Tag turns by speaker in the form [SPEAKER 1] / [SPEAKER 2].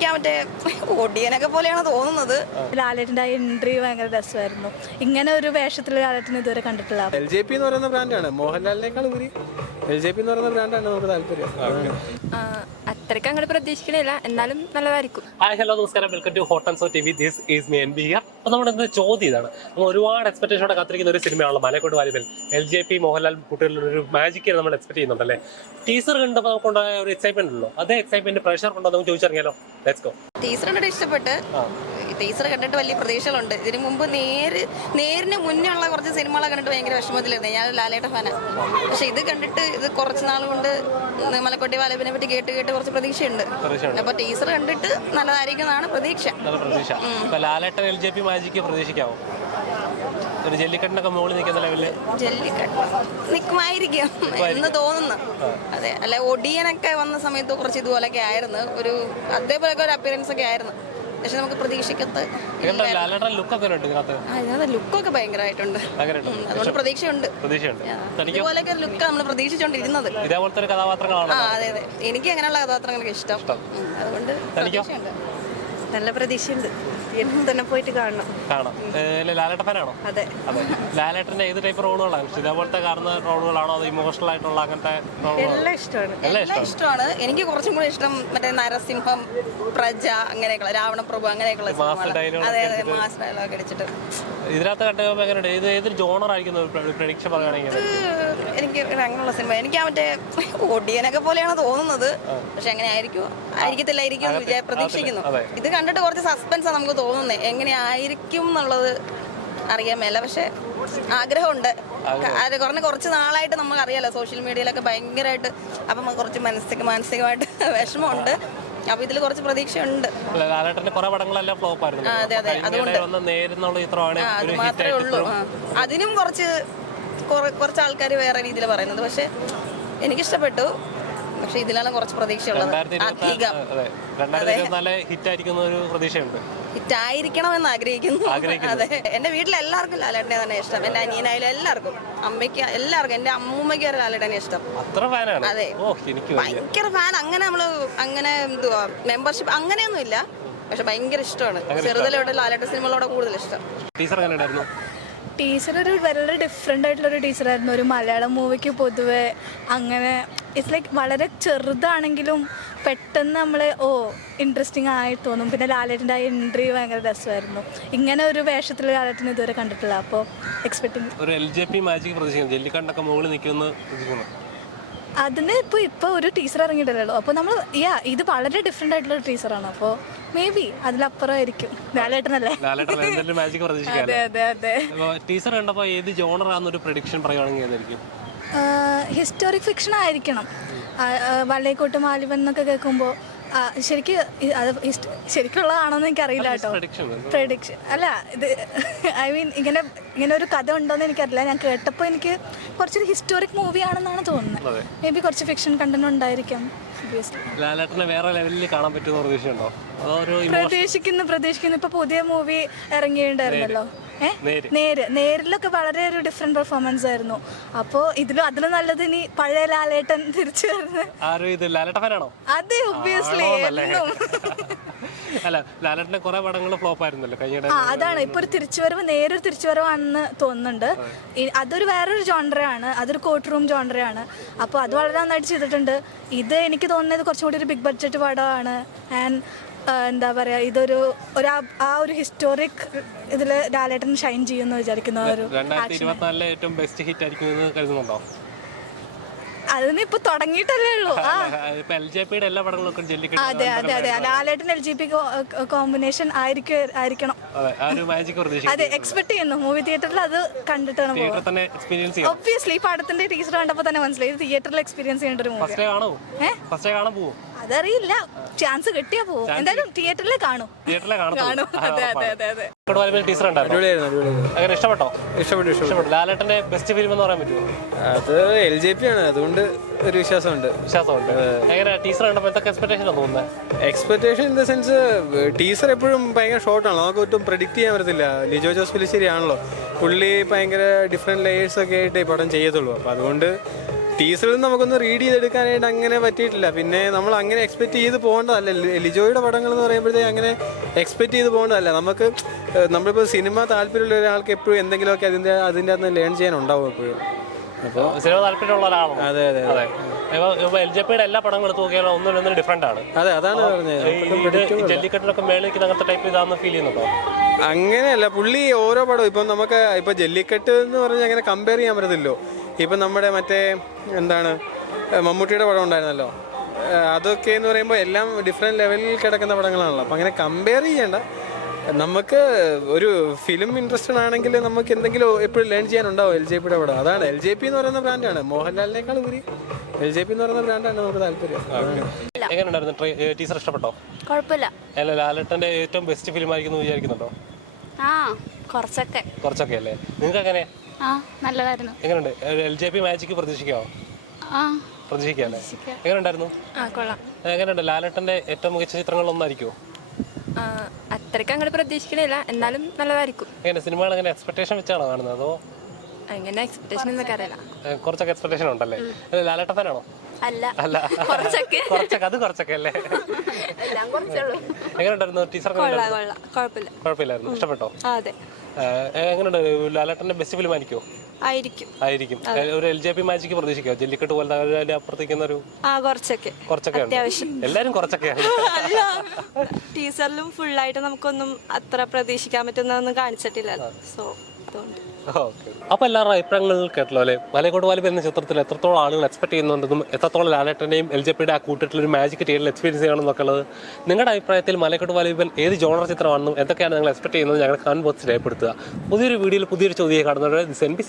[SPEAKER 1] എനിക്ക് ആ മറ്റേ ഒടിയനൊക്കെ പോലെയാണ് തോന്നുന്നത്.
[SPEAKER 2] ലാലേട്ടന്റെ ആ എൻട്രി ഭയങ്കര രസമായിരുന്നു. ഇങ്ങനെ ഒരു വേഷത്തിൽ ലാലേട്ടൻ ഇതുവരെ കണ്ടിട്ടില്ല.
[SPEAKER 3] എൽ ജെ പി എന്ന് പറയുന്ന ബ്രാൻഡാണ് മോഹൻലാലിനേക്കാൾ ഉപരി എൽ ജെ പി എന്ന് പറയുന്ന ബ്രാൻഡാണ് നമുക്ക് താല്പര്യം.
[SPEAKER 4] അത്രയ്ക്ക് അങ്ങോട്ട് പ്രതീക്ഷിക്കണില്ല. എന്നാലും നല്ലതായിരിക്കും.
[SPEAKER 5] ഹായ് ഹലോ നമസ്കാരം. Welcome to hotel so T V this is me N B here അപ്പോൾ നമ്മുടെ ഇന്ന് ചോദ്യം ഇതാണ്. നമ്മൾ ഒരുപാട് എക്സ്പെക്ടേഷനോടെ കാത്തിരിക്കുന്ന ഒരു സിനിമയാണല്ലോ Malaikottai Vaaliban. L J P Mohanlal കുട്ടികളുടെ ഒരു മാജിക് നമ്മൾ എക്സ്പെക്ട് ചെയ്യുന്നുണ്ടല്ലേ? ടീസർ കണ്ടപ്പോൾ നമുക്കുണ്ടായ ഒരു എക്സൈറ്റ്മെന്റ് ഉണ്ടല്ലോ. അതേ എക്സൈറ്റ്മെന്റ് പ്രഷർ ഉണ്ടോ നമുക്ക് ചോദിച്ചറിയാലോ. ലെറ്റ്സ് ഗോ
[SPEAKER 1] ടീച്ചർ കണ്ടിട്ട് ഇഷ്ടപ്പെട്ട്. ടീച്ചർ കണ്ടിട്ട് വലിയ പ്രതീക്ഷകളുണ്ട്. ഇതിനു മുമ്പ് നേര് നേരിന് മുന്നുള്ള കുറച്ച് സിനിമകളെ കണ്ടിട്ട് ഭയങ്കര വിഷമത്തിലായിരുന്നു. ഞാൻ ലാലേട്ട ഫാന. പക്ഷെ ഇത് കണ്ടിട്ട് ഇത് കുറച്ച് നാൾ കൊണ്ട് മലക്കോട്ടി വാലപ്പിനെ പറ്റി കേട്ട് കേട്ട് കുറച്ച് പ്രതീക്ഷയുണ്ട്. അപ്പൊ ടീച്ചർ കണ്ടിട്ട് നല്ലതായിരിക്കും എന്നാണ് പ്രതീക്ഷ.
[SPEAKER 5] Lalettan L J P magic പ്രതീക്ഷിക്കാവോ? ഒരു ജല്ലിക്കെട്ടിനൊക്കെ മുകളിൽ നിൽക്കുന്ന ലെവലിൽ
[SPEAKER 1] ജെല്ലിക്കട്ട്. നിൽക്കുമായിരിക്കും എന്ന് തോന്നുന്നു. അതെ. അല്ലെ ഒടിയനൊക്കെ വന്ന സമയത്ത് കുറച്ച് ഇതുപോലൊക്കെ ആയിരുന്നു. ഒരു അതേപോലൊക്കെ ഒരു അപ്പിയറൻസ് ഒക്കെ ആയിരുന്നു. പക്ഷെ നമുക്ക് പ്രതീക്ഷിക്കത്ത്
[SPEAKER 5] ലാലേട്ടൻ ലുക്കൊക്കെ
[SPEAKER 1] ഭയങ്കരമായിട്ടുണ്ട്. അതുകൊണ്ട് പ്രതീക്ഷയുണ്ട്. ഇതുപോലെയൊക്കെ ലുക്ക് നമ്മൾ പ്രതീക്ഷിച്ചോണ്ടിരുന്നത്.
[SPEAKER 5] ഇതേപോലത്തെ കഥാപാത്രങ്ങളാണ്
[SPEAKER 1] ആ അതെ അതെ. എനിക്ക് അങ്ങനെയുള്ള കഥാപാത്രങ്ങളൊക്കെ ഇഷ്ടം. അതുകൊണ്ട്
[SPEAKER 2] നല്ല പ്രതീക്ഷയുണ്ട്. തിയേറ്ററിൽ തന്നെ പോയിട്ട് കാണണം.
[SPEAKER 5] കാണാം. ഫാനാണോ?
[SPEAKER 2] അതെ.
[SPEAKER 5] അതെ. ലാലേട്ടന്റെ ഏത് ടൈപ്പ് റോളുകളാണ് ഇതേപോലത്തെ കാണുന്ന റോളുകളാണോ അതോ ഇമോഷണൽ ആയിട്ടുള്ള അങ്ങനത്തെ
[SPEAKER 2] എല്ലാം ഇഷ്ടമാണ്.
[SPEAKER 5] എല്ലാം
[SPEAKER 1] ഇഷ്ടമാണ്. എനിക്ക് കുറച്ചും കൂടി ഇഷ്ടം മറ്റേ നരസിംഹം പ്രജ അങ്ങനെയൊക്കെയുള്ള രാവണപ്രഭു അങ്ങനെയൊക്കെയുള്ള
[SPEAKER 5] മാസ് സിനിമകൾ.
[SPEAKER 1] അതെ അതെ മാസ് ഡയലോഗ് അടിച്ചിട്ട്
[SPEAKER 5] ഇതിനകത്ത് കണ്ടപ്പോൾ എങ്ങനെയുണ്ട്? ഇത് ഏതൊരു ജോണർ പ്രഡിക്ഷൻ പറയുകയാണെങ്കിൽ
[SPEAKER 1] എനിക്ക് അങ്ങനെയുള്ള സിനിമ. എനിക്ക് ആ മറ്റേ ഒടിയനൊക്കെ പോലെയാണ് തോന്നുന്നത്. പക്ഷെ അങ്ങനെ ആയിരിക്കും ആയിരിക്കത്തില്ലായിരിക്കും പ്രതീക്ഷിക്കുന്നു. ഇത് കണ്ടിട്ട് കുറച്ച് സസ്പെൻസാണ് നമുക്ക് തോന്നുന്നത് എങ്ങനെയായിരിക്കും എന്നുള്ളത് അറിയാൻ മേല. പക്ഷെ ആഗ്രഹമുണ്ട്. അത് കുറഞ്ഞ കുറച്ച് നാളായിട്ട് നമുക്ക് അറിയാലോ സോഷ്യൽ മീഡിയയിലൊക്കെ ഭയങ്കരമായിട്ട് അപ്പം കുറച്ച് മാനസിക മാനസികമായിട്ട് വിഷമമുണ്ട്. അപ്പൊ ഇതിൽ കുറച്ച് പ്രതീക്ഷയുണ്ട്. അതെ, അതെ.
[SPEAKER 5] അതുകൊണ്ട്
[SPEAKER 1] മാത്രമേ ഉള്ളൂ. അതിനും കുറച്ച് കുറ- കുറച്ച് ആൾക്കാർ വേറെ രീതിയിൽ പറയുന്നത് പക്ഷെ എനിക്കിഷ്ടപ്പെട്ടു. പക്ഷെ ഇതിലാണ് കുറച്ച് പ്രതീക്ഷയുള്ളത്. അധികം.
[SPEAKER 5] ഹിറ്റ് ആയിരിക്കുന്ന ഒരു പ്രതീക്ഷയുണ്ട്.
[SPEAKER 1] ഹിറ്റായിരിക്കണം എന്ന് ആഗ്രഹിക്കുന്നു. അതെ. എന്റെ വീട്ടിൽ എല്ലാവർക്കും ലാലേട്ടനെ തന്നെ ഇഷ്ടം. എന്റെ അനിയനായാലും എല്ലാവർക്കും. അമ്മയ്ക്ക് എല്ലാവർക്കും. എന്റെ അമ്മൂമ്മയ്ക്ക് വരെ ലാലേട്ടനെ ഇഷ്ടം.
[SPEAKER 5] അത്ര ഫാനാണ്.
[SPEAKER 1] അതെ. ഭയങ്കര ഫാൻ. അങ്ങനെ നമ്മൾ അങ്ങനെ എന്തുവാ മെമ്പർഷിപ്പ് അങ്ങനെയൊന്നും ഇല്ല. പക്ഷെ ഭയങ്കര ഇഷ്ടമാണ്. ചെറുതിലോട്ട് ലാലേട്ട സിനിമകളോട് കൂടുതൽ ഇഷ്ടം.
[SPEAKER 5] ടീച്ചർ
[SPEAKER 2] ടീച്ചർ ഒരു വളരെ ഡിഫറെന്റ് ആയിട്ടുള്ളൊരു ടീച്ചറായിരുന്നു ഒരു മലയാളം മൂവിക്ക് പൊതുവെ അങ്ങനെ ഇറ്റ്സ് ലൈക്ക് വളരെ ചെറുതാണെങ്കിലും പെട്ടെന്ന് നമ്മൾ ഓ ഇൻട്രസ്റ്റിംഗ് ആയി തോന്നും. പിന്നെ ലാലേട്ടന്റെ ആ എൻട്രി ഭയങ്കര രസമായിരുന്നു. ഇങ്ങനെ ഒരു വേഷത്തിൽ ലാലേട്ടൻ ഇതുവരെ കണ്ടിട്ടില്ല. അപ്പോൾ എക്സ്പെക്ടിങ്
[SPEAKER 5] ഒരു എൽ ജെ പി മാജിക് പ്രതീക്ഷിക്കുന്നു. ജെല്ലിക്കണ്ടൊക്കെ മുകളിൽ നിൽക്കുമെന്ന്
[SPEAKER 2] അതിന് ഇപ്പോൾ ഇപ്പോൾ ഒരു ടീച്ചർ ഇറങ്ങിയിട്ടില്ലല്ലോ. അപ്പോൾ നമ്മൾ യാ ഇത് വളരെ ഡിഫറെന്റ് ആയിട്ടുള്ള ഒരു ടീച്ചറാണ് അപ്പോൾ മേ ബി അതിലപ്പുറമായിരിക്കും. ലാലേട്ടനല്ലേ? അതെ അതെ അതെ.
[SPEAKER 5] ടീച്ചർ കണ്ടപ്പോൾ ഏത് ജോണറാന്നൊരു പ്രഡിക്ഷൻ ഏതായിരിക്കും?
[SPEAKER 2] ഹിസ്റ്റോറിക് ഫിക്ഷൻ ആയിരിക്കണം. വള്ളേക്കോട്ട് മാലിവൻ എന്നൊക്കെ കേൾക്കുമ്പോൾ ശരിക്ക് അത് ശരിക്കുള്ളതാണോന്ന് എനിക്കറിയില്ല കേട്ടോ.
[SPEAKER 5] പ്രഡിക്ഷൻ
[SPEAKER 2] അല്ല ഇത് ഐ മീൻ ഇങ്ങനെ ഇങ്ങനെ ഒരു കഥ ഉണ്ടോയെന്ന് എനിക്കറിയില്ല. ഞാൻ കേട്ടപ്പോൾ എനിക്ക് കുറച്ചൊരു ഹിസ്റ്റോറിക് മൂവി ആണെന്നാണ് തോന്നുന്നത്. മേ ബി കുറച്ച് ഫിക്ഷൻ കണ്ടന്റ് ഉണ്ടായിരിക്കാം.
[SPEAKER 5] ലാലേട്ടനെ വേറെ ലെവലിൽ കാണാൻ പ്രതീക്ഷയുണ്ടോ?
[SPEAKER 2] പ്രതീക്ഷിക്കുന്നു പ്രതീക്ഷിക്കുന്നു. ഇപ്പൊ പുതിയ മൂവി ഇറങ്ങിയിട്ടുണ്ടായിരുന്നല്ലോ.
[SPEAKER 5] നേര്.
[SPEAKER 2] നേര്. നേരിലൊക്കെ വളരെ ഒരു ഡിഫറെന്റ് പെർഫോമൻസ് ആയിരുന്നു. അപ്പോൾ ഇതിലും അതിലും നല്ലത് ഇനി പഴയ ലാലേട്ടൻ തിരിച്ചു വരുന്നത്. അതെ ഒബിയസ്ലി
[SPEAKER 5] അല്ല ലാലേട്ടന്റെ കുറെ പടങ്ങൾ ഫ്ലോപ്പ് ആയിരുന്നല്ലോ കഴിഞ്ഞ
[SPEAKER 2] അതാണ്. ഇപ്പൊ ഒരു തിരിച്ചുവരവ് നേരൊരു തിരിച്ചുവരവാണെന്ന് തോന്നുന്നുണ്ട്. അതൊരു വേറൊരു ജോൺറയാണ് അതൊരു കോർട്ട് റൂം ജോൺറയാണ് അപ്പോൾ അത് വളരെ നന്നായിട്ട് ചെയ്തിട്ടുണ്ട്. ഇത് എനിക്ക് തോന്നുന്നത് കുറച്ചും കൂടി ഒരു ബിഗ് ബഡ്ജറ്റ് പടമാണ്. ആൻഡ് എന്താ പറയാ ഇതൊരു ഒരു ആ ഒരു ഹിസ്റ്റോറിക് ഇതിൽ ലാലേട്ടൻ ഷൈൻ ചെയ്യുമെന്ന് വിചാരിക്കുന്ന ഒരു
[SPEAKER 5] രണ്ടായിരത്തി ഇരുപത്തിനാലിലെ ഏറ്റവും ബെസ്റ്റ് ഹിറ്റ് ആയിരിക്കും എന്ന് കരുതുന്നുണ്ടോ?
[SPEAKER 2] അതിന് ഇപ്പൊ തുടങ്ങിയിട്ടല്ലേ ഉള്ളൂ. അതെ അതെ അതെ. Lalettan L G P combination ആയിരിക്കും ആയിരിക്കണം.
[SPEAKER 5] അതെ
[SPEAKER 2] എക്സ്പെക്ട് ചെയ്യുന്നു. മൂവി തിയേറ്ററിൽ അത് കണ്ടിട്ടാണ് ഒബ്വിയസ്ലി ഈ പടത്തിന്റെ ടീച്ചർ കണ്ടപ്പോ തന്നെ മനസ്സിലായി. തിയേറ്ററിൽ എക്സ്പീരിയൻസ് ചെയ്യേണ്ട ഒരു മൂവി
[SPEAKER 5] ഫസ്റ്റ്
[SPEAKER 2] അതറിയില്ല. ചാൻസ് കിട്ടിയാ പോവും. എന്തായാലും തിയേറ്ററിൽ കാണും.
[SPEAKER 5] തിയേറ്ററിലെ
[SPEAKER 2] കാണും. അതെ അതെ അതെ അതെ.
[SPEAKER 5] ടീച്ചർ ഉണ്ടായിരുന്നു.
[SPEAKER 3] അടിപൊളിയായിരുന്നു അടിപൊളിയായിരുന്നു.
[SPEAKER 5] അങ്ങനെ ഇഷ്ടപ്പെട്ടോ?
[SPEAKER 3] ഇഷ്ടപ്പെട്ടു ഇഷ്ടപ്പെട്ടു.
[SPEAKER 5] ഇഷ്ടപ്പെട്ടു. ലാലേട്ടന്റെ ബെസ്റ്റ് ഫിലിം എന്ന് പറയാൻ പറ്റുമോ?
[SPEAKER 3] അത് എൽ ജെ പി ആണ്. അതുകൊണ്ട് ഒരു വിശ്വാസമുണ്ട്.
[SPEAKER 5] വിശ്വാസമുണ്ട്. എങ്ങനെ? ടീച്ചർ കണ്ടപ്പോൾ എന്തൊക്കെ എക്സ്പെക്ടേഷൻ തോന്നുന്നത്
[SPEAKER 3] expectation in the sense teacher എപ്പോഴും ഭയങ്കര ഷോർട്ടാണ് നമുക്ക് ഒട്ടും പ്രഡിക്റ്റ് ചെയ്യാൻ പറ്റത്തില്ല. ലിജോ ജോസ് പുലിശ്ശേരി ആണല്ലോ പുള്ളി ഭയങ്കര ഡിഫറെന്റ് ലെയേഴ്സ് ഒക്കെ ആയിട്ട് ഈ പടം ചെയ്യത്തുള്ളൂ. അപ്പോൾ അതുകൊണ്ട് നിന്ന് നമുക്കൊന്ന് റീഡ് ചെയ്തെടുക്കാനായിട്ട് അങ്ങനെ പറ്റിയിട്ടില്ല. പിന്നെ നമ്മൾ അങ്ങനെ എക്സ്പെക്ട് ചെയ്ത് പോകേണ്ടതല്ല. ലിജോയുടെ പടങ്ങൾ എന്ന് പറയുമ്പോഴത്തേക്ക് അങ്ങനെ എക്സ്പെക്ട് ചെയ്ത് പോകേണ്ടതല്ല. നമുക്ക് നമ്മളിപ്പോൾ സിനിമ താല്പര്യമുള്ള ഒരാൾക്ക് എപ്പോഴും എന്തെങ്കിലുമൊക്കെ അതിന്റെ അതിന്റെ അകത്ത് ലേൺ ചെയ്യാൻ ചെയ്യാനുണ്ടാവും എപ്പോഴും. അപ്പോൾ
[SPEAKER 5] സിനിമ താല്പര്യമുള്ള ഒരാളാണ്.
[SPEAKER 3] അതെ അതെ
[SPEAKER 5] അതെ. എൽ ജെ പിയുടെ എല്ലാ പടങ്ങളും എടുത്ത് നോക്കിയാൽ ഒന്നും ഡിഫറെന്റ് ആണ്.
[SPEAKER 3] അതെ അതാണ് പറഞ്ഞത്.
[SPEAKER 5] ജല്ലിക്കെട്ടിലൊക്കെ മേളിലേക്ക് അങ്ങനത്തെ ടൈപ്പ് ഇതാന്ന് ഫീൽ ചെയ്യുന്നുണ്ടോ?
[SPEAKER 3] അങ്ങനെയല്ല പുള്ളി ഓരോ പടവും ഇപ്പം നമുക്ക് ഇപ്പം ജല്ലിക്കെട്ട് എന്ന് പറഞ്ഞാൽ അങ്ങനെ കമ്പയർ ചെയ്യാൻ പറ്റത്തില്ലോ ഇപ്പം നമ്മുടെ മറ്റേ എന്താണ് മമ്മൂട്ടിയുടെ പടം ഉണ്ടായിരുന്നല്ലോ. അതൊക്കെ എന്ന് പറയുമ്പോൾ എല്ലാം ഡിഫറെന്റ് ലെവലിൽ കിടക്കുന്ന പടങ്ങളാണല്ലോ. അപ്പം അങ്ങനെ കമ്പയർ ചെയ്യേണ്ട. നമുക്ക് ഒരു ഫിലിം ഇൻട്രസ്റ്റഡ് ആണെങ്കിൽ നമുക്ക് എന്തെങ്കിലും എപ്പോഴും ലേൺ ചെയ്യാനുണ്ടാവും എൽ ജെ പിയുടെ പടം. അതാണ് എൽ ജെ പി എന്ന് പറയുന്ന ബ്രാൻഡാണ് മോഹൻലാലിനേക്കാൾ ഉപരി എൽ ജെ പി എന്ന് പറയുന്ന ബ്രാൻഡാണ് നമുക്ക് താല്പര്യം.
[SPEAKER 5] എങ്ങനെയുണ്ടായിരുന്നു ടീച്ചർ ഇഷ്ടപ്പെട്ടോ?
[SPEAKER 6] കുഴപ്പമില്ല.
[SPEAKER 5] അല്ല ലാലട്ടന്റെ ഏറ്റവും ബെസ്റ്റ് ഫിലിം ആയിരിക്കും വിചാരിക്കുന്നുണ്ടോ?
[SPEAKER 6] ആ കുറച്ചൊക്കെ.
[SPEAKER 5] കുറച്ചൊക്കെ അല്ലേ? നിങ്ങൾക്ക് എങ്ങനെ
[SPEAKER 6] ആ നല്ലതായിരുന്നു.
[SPEAKER 5] എങ്ങനെയുണ്ട് എൽ ജെ പി മാജിക്ക് പ്രതീക്ഷിക്കാമോ
[SPEAKER 6] ആ.
[SPEAKER 5] പ്രതീക്ഷിക്കാല്ലേ എങ്ങനെയുണ്ടായിരുന്നു
[SPEAKER 4] ആ കൊള്ളാം.
[SPEAKER 5] എങ്ങനെയുണ്ട് ലാലട്ടന്റെ ഏറ്റവും മികച്ച ചിത്രങ്ങളൊന്നായിരിക്കുമോ
[SPEAKER 4] ആ, അത്രയ്ക്ക് അങ്ങോട്ട് പ്രതീക്ഷിക്കണില്ല. എന്നാലും നല്ലതായിരിക്കും.
[SPEAKER 5] എങ്ങനെ സിനിമകൾ എങ്ങനെ എക്സ്പെക്ടേഷൻ വെച്ചാണോ കാണുന്നത് അതോ?
[SPEAKER 4] എങ്ങനെ എക്സ്പെക്ടേഷൻ എന്നൊക്കെ അറിയില്ല.
[SPEAKER 5] കുറച്ചൊക്കെ എക്സ്പെക്ടേഷൻ ഉണ്ടല്ലേ? അല്ല, ലാലേട്ടൻ ഫാനാണോ
[SPEAKER 6] അല്ല.
[SPEAKER 5] അല്ല.
[SPEAKER 6] കുറച്ചൊക്കെ.
[SPEAKER 5] കുറച്ചൊക്കെ അത് കുറച്ചൊക്കെ അല്ലേ?
[SPEAKER 6] എല്ലാം കുറച്ചുള്ളൂ.
[SPEAKER 5] എങ്ങനെയുണ്ടായിരുന്നു? ടീച്ചർ
[SPEAKER 6] കൊള്ളാം കൊള്ളാം. കുഴപ്പമില്ല.
[SPEAKER 5] കുഴപ്പമില്ലായിരുന്നു. ഇഷ്ടപ്പെട്ടോ?
[SPEAKER 6] അതെ.
[SPEAKER 5] ലാലേട്ടന്റെ ബെസ്റ്റ് ഫിലിം ആയിരിക്കുമോ
[SPEAKER 6] ആയിരിക്കും.
[SPEAKER 5] ആയിരിക്കും. ഒരു എൽ ജെ പി മാജിക്ക് പ്രതീക്ഷിക്കോ ജല്ലിക്കെട്ട് പോലത്തെ അതിന്റെ അപ്പുറത്തേക്കുന്ന ഒരു
[SPEAKER 6] ആ കുറച്ചൊക്കെ.
[SPEAKER 5] കുറച്ചൊക്കെ. എല്ലാരും കുറച്ചൊക്കെയാണ്
[SPEAKER 6] ടീച്ചറിലും ഫുള്ളായിട്ട് നമുക്കൊന്നും അത്ര പ്രതീക്ഷിക്കാൻ പറ്റുന്നതൊന്നും കാണിച്ചിട്ടില്ല സോ അതുകൊണ്ട്.
[SPEAKER 5] അപ്പൊ എല്ലാവരുടെ അഭിപ്രായങ്ങൾ കേട്ടല്ലോ അല്ലെ? മലക്കോട്ട് വാലിബ് എന്ന ചിത്രത്തിൽ എത്രത്തോളം ആളുകൾ എക്സ്പെക്ട് ചെയ്യുന്നുണ്ടെന്നും എത്രത്തോളം ലാലേട്ടനെയും എൽ ജെ പിയുടെ ആ ഒരു മാജിക് ടീമിൽ എക്സ്പീരിയൻസ് ചെയ്യണമെന്നൊക്കെ ഉള്ളത്. നിങ്ങളുടെ അഭിപ്രായത്തിൽ മലക്കോട്ട് വാലിബൽ ഏത് ജോണർ ചിത്രമാണെന്നും എന്തൊക്കെയാണ് നിങ്ങൾ എക്സ്പെക്ട് ചെയ്യുന്നത്? ഞങ്ങൾ കമന്റ് ബോക്സിൽ രേഖപ്പെടുത്തുക. പുതിയൊരു വീഡിയോയിൽ പുതിയൊരു ചോദ്യം കാണുന്നവരെ ദിസ് എൻ ബി